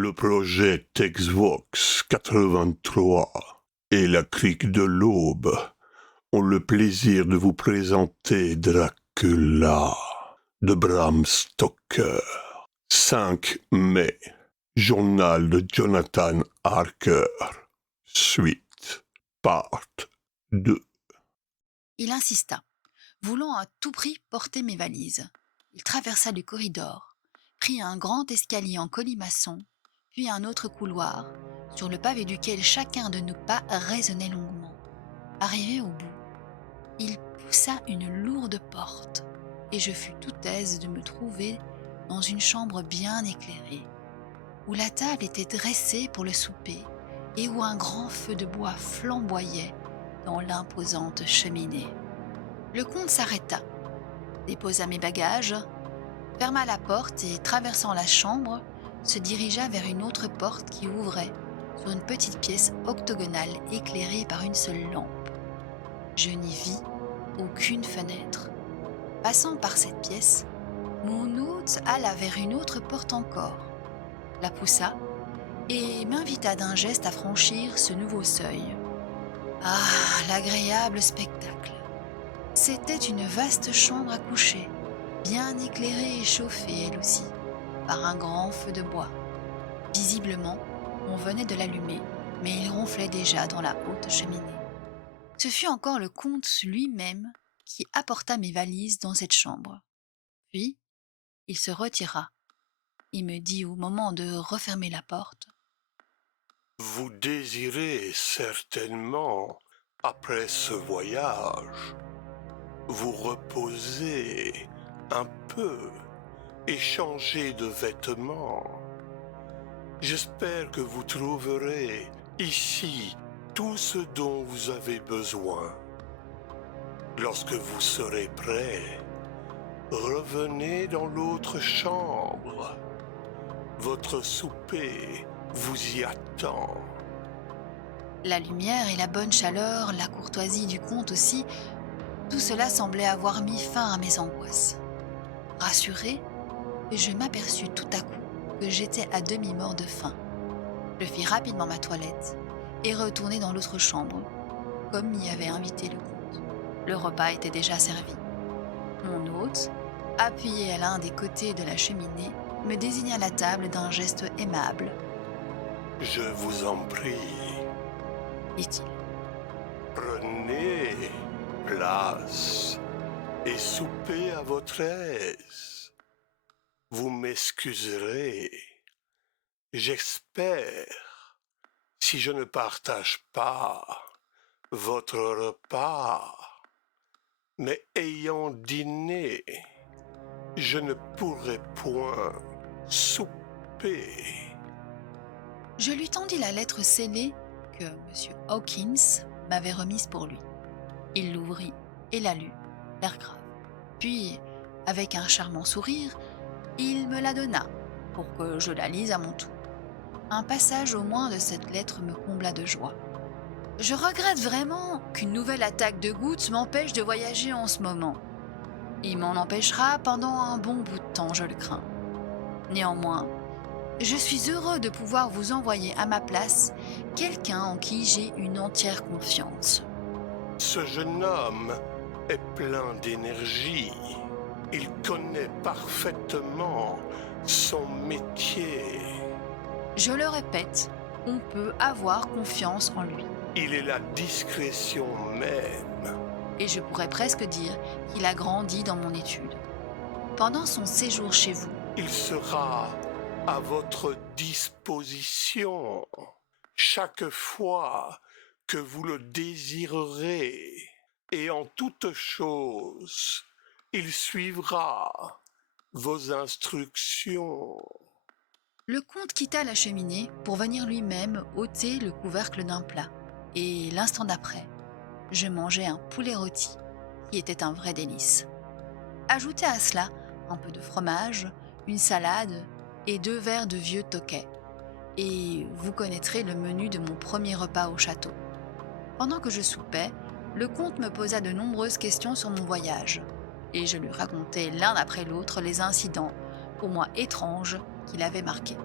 Le projet Texvox 83 et la Crique de l'Aube ont le plaisir de vous présenter Dracula de Bram Stoker. 5 mai, journal de Jonathan Harker, suite, part 2. Il insista, voulant à tout prix porter mes valises. Il traversa le corridor, prit un grand escalier en colimaçon, puis un autre couloir, sur le pavé duquel chacun de nos pas résonnait longuement. Arrivé au bout, il poussa une lourde porte, et je fus tout aise de me trouver dans une chambre bien éclairée, où la table était dressée pour le souper et où un grand feu de bois flamboyait dans l'imposante cheminée. Le comte s'arrêta, déposa mes bagages, ferma la porte et, traversant la chambre, se dirigea vers une autre porte qui ouvrait sur une petite pièce octogonale éclairée par une seule lampe. Je n'y vis aucune fenêtre. Passant par cette pièce, mon hôte alla vers une autre porte encore, la poussa et m'invita d'un geste à franchir ce nouveau seuil. Ah, l'agréable spectacle! C'était une vaste chambre à coucher, bien éclairée et chauffée elle aussi, par un grand feu de bois. Visiblement, on venait de l'allumer, mais il ronflait déjà dans la haute cheminée. Ce fut encore le comte lui-même qui apporta mes valises dans cette chambre. Puis, il se retira. Il me dit au moment de refermer la porte: « Vous désirez certainement, après ce voyage, vous reposer un peu et changer de vêtements. J'espère que vous trouverez ici tout ce dont vous avez besoin. Lorsque vous serez prêt, revenez dans l'autre chambre. Votre souper vous y attend. » La lumière et la bonne chaleur, la courtoisie du comte aussi, tout cela semblait avoir mis fin à mes angoisses. Rassuré, je m'aperçus tout à coup que j'étais à demi-mort de faim. Je fis rapidement ma toilette et retournai dans l'autre chambre, comme m'y avait invité le comte. Le repas était déjà servi. Mon hôte, appuyé à l'un des côtés de la cheminée, me désigna la table d'un geste aimable. « Je vous en prie, » dit-il. « prenez place et soupez à votre aise. Vous m'excuserez, j'espère, si je ne partage pas votre repas, mais ayant dîné, je ne pourrai point souper. » Je lui tendis la lettre scellée que M. Hawkins m'avait remise pour lui. Il l'ouvrit et la lut, l'air grave. Puis, avec un charmant sourire, il me la donna pour que je la lise à mon tour. Un passage au moins de cette lettre me combla de joie. « Je regrette vraiment qu'une nouvelle attaque de gouttes m'empêche de voyager en ce moment. Il m'en empêchera pendant un bon bout de temps, je le crains. Néanmoins, je suis heureux de pouvoir vous envoyer à ma place quelqu'un en qui j'ai une entière confiance. » Ce jeune homme est plein d'énergie. Il connaît parfaitement son métier. Je le répète, on peut avoir confiance en lui. Il est la discrétion même. Et je pourrais presque dire qu'il a grandi dans mon étude. Pendant son séjour chez vous, il sera à votre disposition chaque fois que vous le désirerez, et en toute chose, il suivra vos instructions. Le comte quitta la cheminée pour venir lui-même ôter le couvercle d'un plat, et l'instant d'après, je mangeai un poulet rôti, qui était un vrai délice. Ajoutez à cela un peu de fromage, une salade et 2 verres de vieux Tokay, et vous connaîtrez le menu de mon premier repas au château. Pendant que je soupais, le comte me posa de nombreuses questions sur mon voyage, et je lui racontai l'un après l'autre les incidents, pour moi étranges, qu'il avait marqués.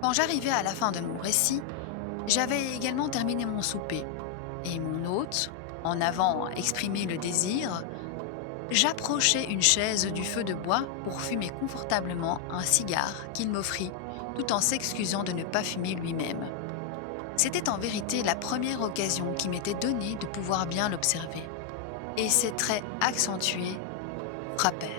Quand j'arrivais à la fin de mon récit, j'avais également terminé mon souper, et mon hôte, en avant exprimé le désir, j'approchai une chaise du feu de bois pour fumer confortablement un cigare qu'il m'offrit, tout en s'excusant de ne pas fumer lui-même. C'était en vérité la première occasion qui m'était donnée de pouvoir bien l'observer, et ses traits accentués frappèrent.